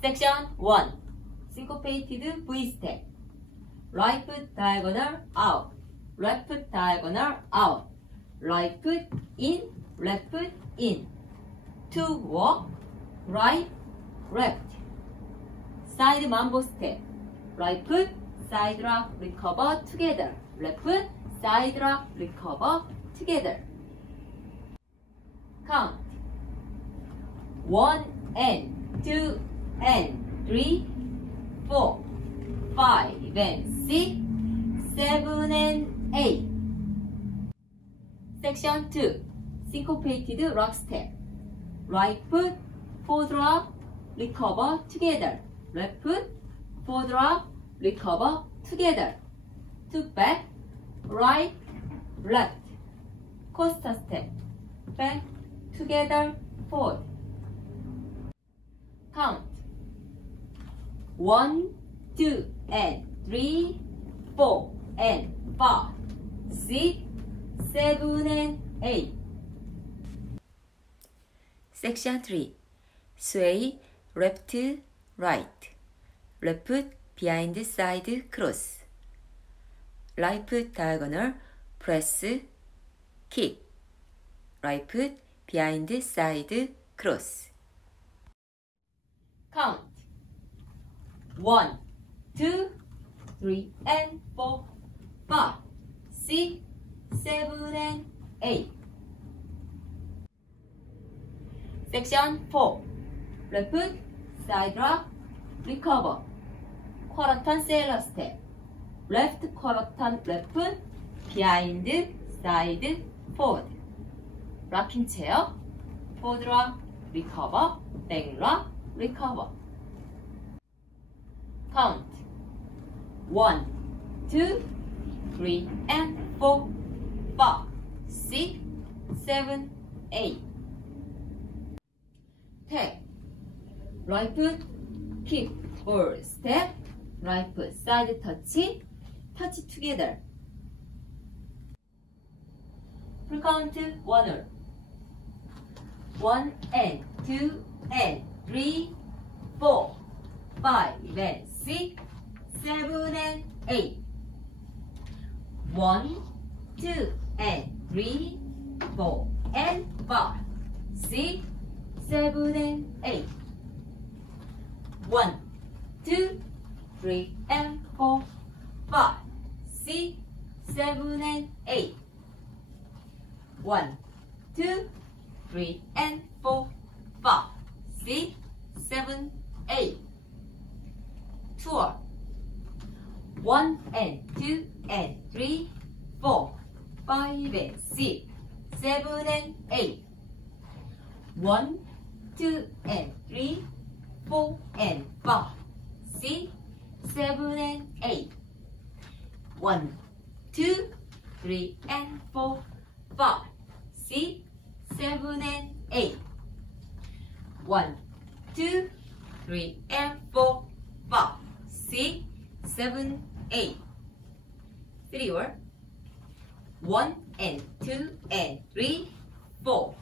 Section 1. Syncopated V step. Right foot diagonal out. Left foot diagonal out. Right foot in. Left foot in. To walk. Right, left. Side mambo step. Right foot, side rock, recover together. Left foot, side rock, recover together. Count. 1 and 2 and 3, 4, 5 and 6, 7 and 8. Section 2. Syncopated rock step. Right foot, forward rock, recover together. Left foot, forward rock, recover together. To back, right, left. Coaster step. Back, together, forward. Count. 1, 2, and 3, 4, and 5, 6, 7, and 8. Section 3. Sway left, right. Left foot behind side cross. Right foot diagonal press, kick. Right foot behind side cross. Count. 1, 2, 3, and 4, 5, 6, 7, and 8. Section 4. Left foot, side rock, recover. Quarter turn sailor step. Left quarter turn left foot, behind, side, forward. Rocking chair, forward rock, recover, back rock, recover. Count. 1, 2, 3, and 4, 5, 6, 7, 8. Tap. Right foot, kick, or step. Right foot, side touch, touch together. Full count 1. 1 and 2 and 3, 4, 5 and 6, 7 and 8. 1, 2 and 3, 4 and 5, 6, 7 and 8. 1, 2, 3 and 4, 5, 6, 7 and 8. 1, 2, 3 and 4, 5, 6, 7, 8. Tour. 1 and 2 and 3, 4, 5 and 6, 7 and 8. 1, 2 and 3, 4 and 5, 6, 7 and 8. 1, 2, 3 and 4, 5, 6, 7 and 8. 1, 2, 3 and 4, 5, 6, 7, 8. 3 word. 1 and 2 and 3, 4,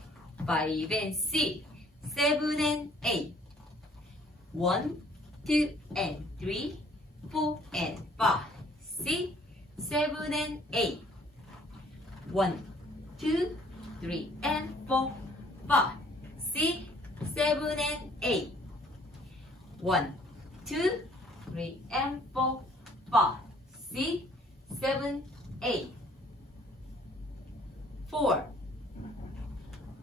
5 and 6, 7 and 8. 1, 2 and 3, 4 and 5, 6, 7 and 8. 1, 2, 3 and 4, 5, 6, 7 and 8. 1, 2, 3 and 4, 5, 6, 7, 8. 4.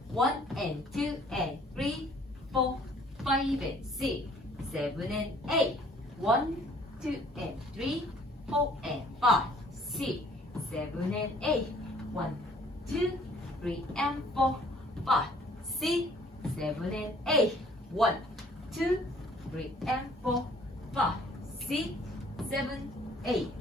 1 and 2 and 3, 4, 5 and 6, 7 and 8. 1, 2 and 3, 4 and 5, 6, 7 and 8. 1, 2, 3 and 4, 5, 6, 7 and 8. 1, 2, 3 and 4, 5, 6, 7, 8.